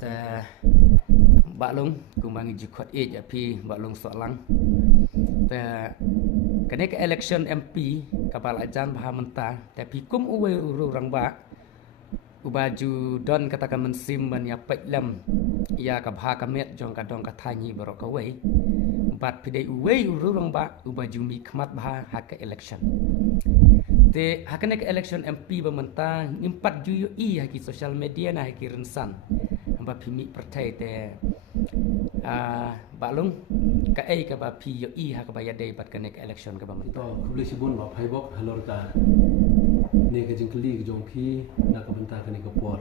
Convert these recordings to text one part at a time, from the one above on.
แต่บะลงกูบางอีจุดเอจพี่บะลงสอลังแต่กันนี้ก็ election MP กับอาจารย์พามันตาแต่พี่กุมอุเวอุรังบะอุบาจูดอนkatakan mensim ban ya peklem ya ka bha ka met jong ka dong ka thanyi baro ka wei bat pidai uwe urang ba ubaju mi khmat bha ha ka election te hakane ka election MP ba menta impat ju yo I ha ki social media na ha ki rensan ba phimi perthai te ba long ka ai ka ba phi yo I ha ka ba ya dei bat kane ka election ka ba menta kubli sibun ba phai bok halor ka ne ka jingkli ka jong phi na ka benta ka ne ka por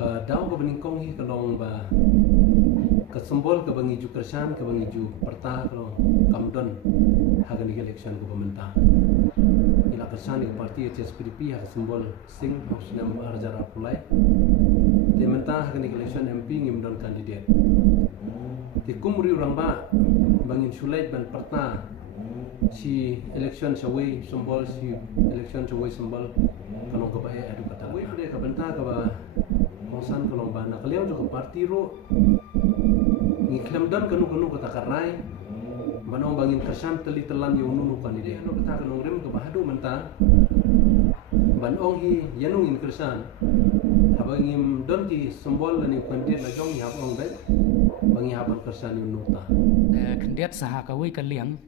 ka daw ka bening kong hi ka long ba ka simbol ka bangi ju kersan ka bangi ju perta ka long kamdon ha ka ni election ko benta ila kersan ni parti HSPDP ha simbol sing haus nam arjara pulai te menta ha ka ni election MP ngimdon candidate ti kumri urang ba bangin sulait ban perta si election sawai simbol si election sawai simbol kanong ka ba adu kata we ade ka benta ka ba mongsan kalong ba na kaliaw jo ka parti ro ngiklam dan kanu kata karai manong bangin kersan teli telan yo nunu kanide no kata kanong rem ka bahadu menta banong hi yanung in kersan habangim don ki simbol ni pandit na jong yap ong bet bangi haban kersan yo nuta kendiat saha ka wei ka liang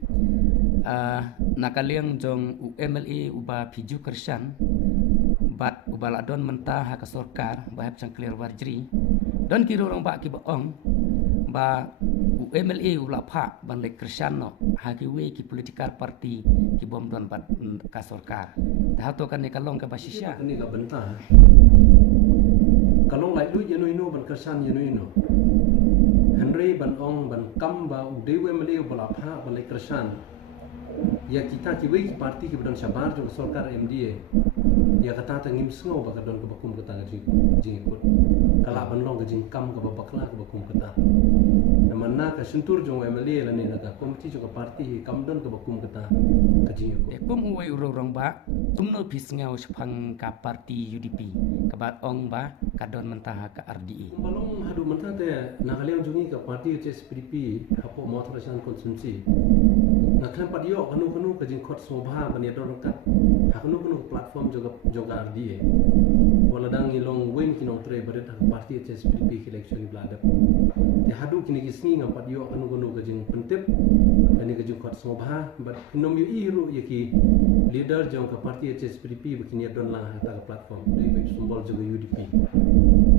nakaliang jong UMLA uba piju kersan bat ubala don mentah ha ka sorkar bahap sang clear warjri don kiro orang ba ki baong ba UMLA ula pha ban le kersan no ha ki we ki political party ki bom don bat ka sorkar ta to kan ne kalong ka basisya ni ka benta kalong lai lu yeno ino ban kersan yeno ino Henry ban ong ban kam ba dewe UMLA ula pha ban le kersan ya kita ki we ki parti ki badon sabar jo sorkar MDA ya kata tangim sngo ba kadon ka bakum kata jing ikut kala ban long ka jing kam ka bakla ka bakum kata namanna ka suntur jo MLA la ni ka komiti jo ka parti kam don ka bakum kata ka jing ikut kum uwe urong ba tumno pisngau sepang ka parti UDP ka bat ong ba kadon mentah ka RDE balong hadu mentah te nakaliam jungi ka parti HSPDP hapo motorasan konsumsi naklam padio kanu ka jing khot sobha ban ya don kat hakunu platform juga RDA wala dang ilong wen kinong tre badet parti HSPDP election bladap te hadu kini gisni ngam padio kanu ka jing pentep ani ka jing khot sobha bat kinom yu iru yaki leader jong ka parti HSPDP begini don lang ta platform dei be simbol juga UDP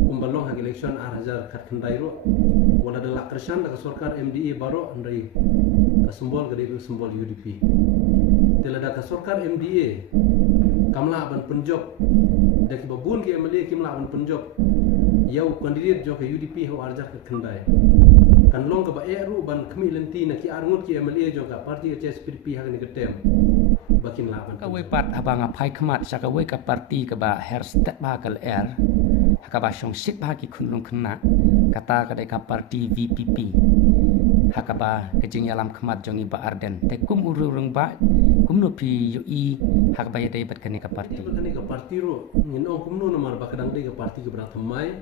kumbalong hak election ar kat khandai ro wala da lakrsan da sorkar MDA baro ndai ka simbol ka dei simbol UDP telada ka sorkar MDA kamla ban penjob dak babun ki MLA kimla ban penjob yau kandidat jo ka UDP ho arjar ka khandai kan long ka ba ru ban khmi lenti na ki arngut ki MLA jo ka parti HSPDP ha ni ketem bakin la ban ka we pat abang apai khmat saka we ka parti ka ba hairstep ba kal air ka ba shong sit ba ki khunlung khna kata ka dai ka parti VPP hakaba kejing yalam khmat jongi ba arden te kum urung ba kum no pi UI hakaba ya dai bat kani ka parti ka parti ro ngin ong kum no namar ba kadang dei ka parti ka bra thamai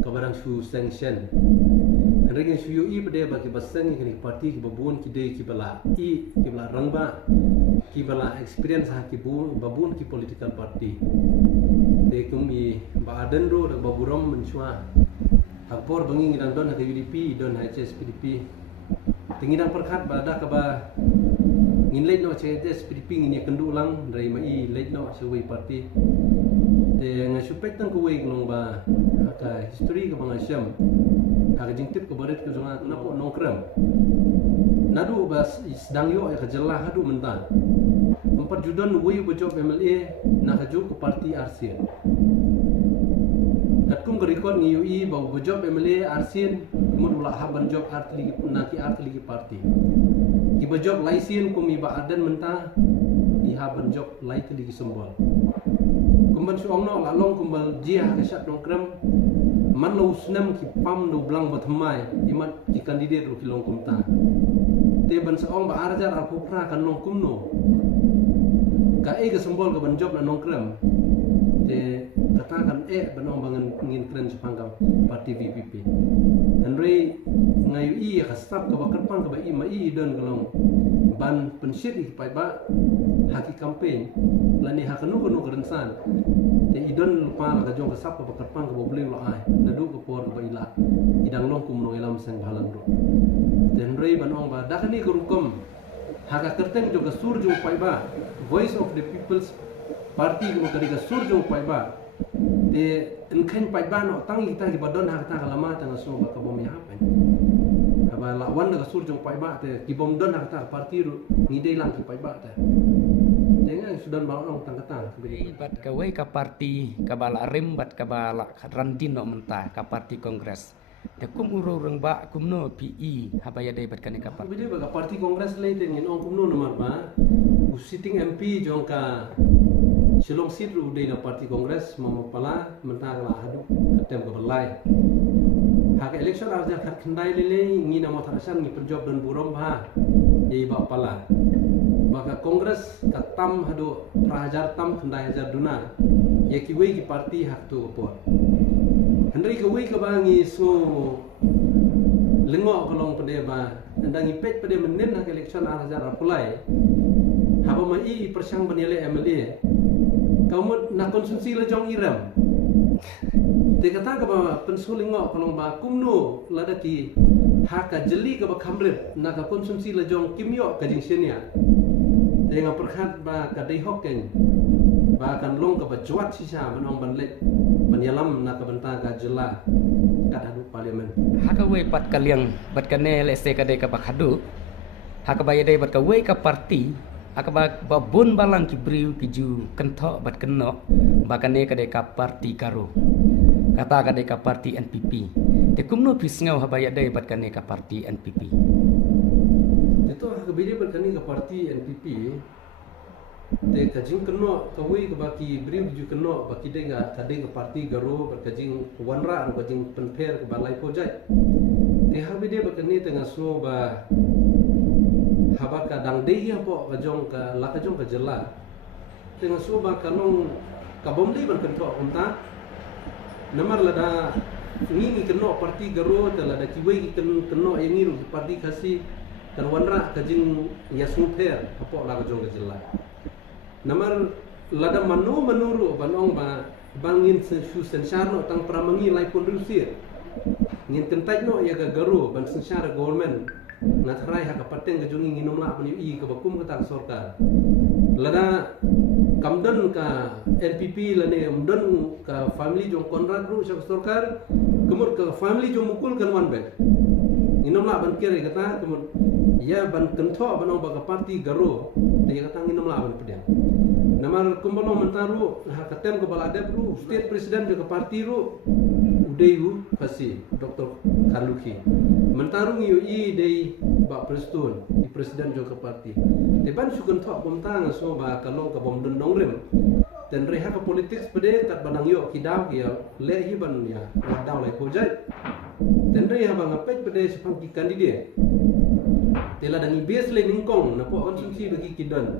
ka barang su sanction Regen su UI bade ba ki basang ki parti ki babun ki dei ki bala ki bala rangba ki bala experience ha ki babun ki political party te kum i ba aden ro da baburam mensua akpor bangi ngidang don ha UDP don HSPDP tingidang perkhat bada ka ba ngin late no HSPDP ngin kendu lang dari mai late no sewi party te ngasupet tang kuwe glong ba ka history ka bangasam ha jingtip ka baret ka jonga napo nongkram nadu bas sedang yo ka jelah hadu mentan 4 judan wei bojob MLA na kaju ke parti Arsin katkum ke record ngi UI bau bojob MLA Arsin mud ula haban job artli artli parti ki bojob laisin kumi ba adan menta i haban job laitli simbol kumban su ongno la long kumbal jia ka shat nongkram man lo snam ki pam no blang batmai imat ki kandidat ro ki long kumta te ban sa ong ba arjar al popra kan long kumno ka e ka simbol ka ban job na nongkram te katakan banong bangan ngin keren sepangkam parti VPP Henry ngayu ka staf ka bakarpang ka ba i don kalong ban pensit pa ba haki campaign lani hakanu kanu kerensan te idon lupa la ka jong ka staf ka bakarpang ka bobleng lo ai nadu ka por ba ila idang long kum no ilam sang bahalan ro dan rei banong ba dakani kerukom haka kerteng jo ka sur jo pa ba voice of the people's party ko ka ka sur jo pa ba te enkan pa ba no tang kita ki badon hak ta kalama tang so ba ka bom ya pen aba lawan ka sur jo pa ba te ki bom don hak ta parti ru ngidei lang ki pa ba te dengan sudan balong tang kata bat ka wei ka parti ka bala rem bat ka bala randin no mentah ka parti kongres te kum uru reng ba kum no PE habaya dai bat ka ne ka parti bide ba parti kongres le te ngin ong kum no nomor ba sitting MP jong ka Silong sit ru dei na parti kongres mamapala mentah la hadu katem ka balai hak election arja khat khandai lele ngi na motharasan ngi penjob dan burom ba yei ba pala maka kongres katam hadu prahajar tam khandai hajar duna ye ki wei ki parti hak tu por hendai ka wei ka bangi so lengo kolong pede ba ndangi pet pede menen hak election arja rapulai haba mai persang banile MLA kamu nak konsumsi lejong iram. Te kata ka ba pensulingo kalong ba kumno lada ki haka jeli ka ba kamret nak konsumsi lejong kimyo ka jing senia. Te nga perkhat ba ka dei hoken ba kan long ka ba juat sisa manong banlet panyalam nak ka benta ka jela ka hadu parlimen. Haka wei pat kaliang bat ka ne le se ka dei ka ba hadu. Haka ba dei bat ka wei ka parti akaba babun balang ki briu ki ju kentok bat kenok bakane ka deka parti karo kata ka deka parti NPP te kumno pisngau habaya dai bat kane ka parti NPP itu hak bede bat kane ka parti NPP te kajing kenok ka wei ka baki briu ki ju kenok baki dei ka ka parti garo bat kajing wanra ro kajing penper ka balai pojai te hak bede bat kane tengah so ba haba ka dang dei po ka jong ka jela tengah soba kanong ka bomli ban kento unta namar lada ngi keno parti garo ta lada kiwei keno yang ngiru parti kasi kan wanra ka jing yasumper apo la ka jong ka jela namar lada manuru banong ba bangin su sensarno tang pramangi lai pun rusir ngin kentai no ya ga garo ban sensar government natrai hak pateng ke jungi nginom la pani i ke bakum ke tak sorkar lada kamdan ka NPP lane amdan ka family jong Konrad ru sak sorkar kemur ke family jong mukul kan wan bet nginom la ban kire kata kemur ya ban kentho banong ba parti garo te kata nginom la ban pedang namar kumbalo mentaru hak katem ke baladep ru state president ke parti ru udeyu kasi Dr. Kaluki mentarung yu i dei ba prestun di presiden jo ke parti teban sukan thok bom tang so ba kalong ka bom dun nongrem dan reha ka politik pede tat banang yo kidaw ki le hi ban ya daw lai pojai dan reha ba ngapet pede sepang ki kandidat tela dangi bes le ningkong na po konsumsi bagi kidon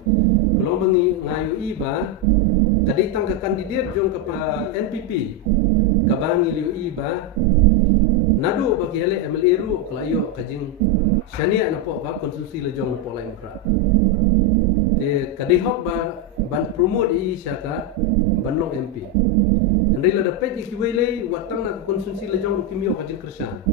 kalong bangi ngayu i ba kadai tang ka kandidat jong ka NPP kabangi liu iba nadu bagi ele MLA ru kelayo kajing syania na po ba konsumsi lejong po lai mukra te kadai hok ba ban promote i syaka banlong MP andai la dapat ikiwele watang na konsumsi lejong kimio kajing kersan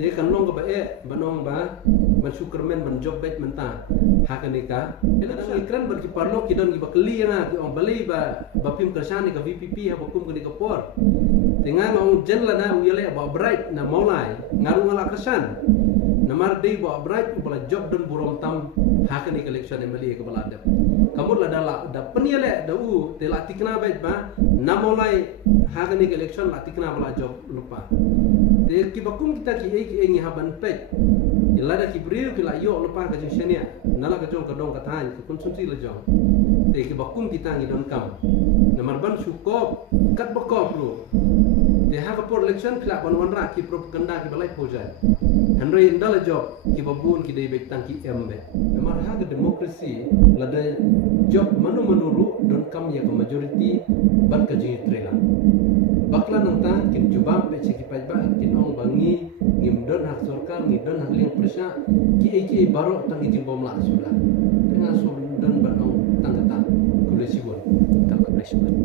te kan long ba banong ba ban sukermen ban job bet menta hakanika ele dang ikran ber kiparlo kidon giba keli na ki on bali ba bapim kersan ka VPP ha bakum ka por dengan mau jen la na uyele ba bright na maulai ngaru ngala kersan namar dei ba bright bala job dan burom tam hakani election MLA ke bala adap kamur la dala da peniele da u te la tikna bet ba na maulai hakani election la tikna bala job lupa te ki bakum kita ki ei ngi haban pet ila da ki brio ki la yo lupa ka jenia nala ka jong ka dong ka tan ka konsumsi la jong te ki bakum kita ngi don kam namar ban sukop kat bakop lu Dia hak por election kelak ban ra ki propaganda ki balai pojai. Henry indal job ki babun ki dei bek tang ki embe. Memang hak demokrasi lada job manu don kam ya ke majority bat ka jing trela. Bakla nang ta kin jubam pe ki pajba kin ong bangi ngim don hak sarkar ngi don hak liang presa ki baro tang jing bomla sudah. Tengah so don ban ong tang kata kulesi bon. Tak boleh sebut.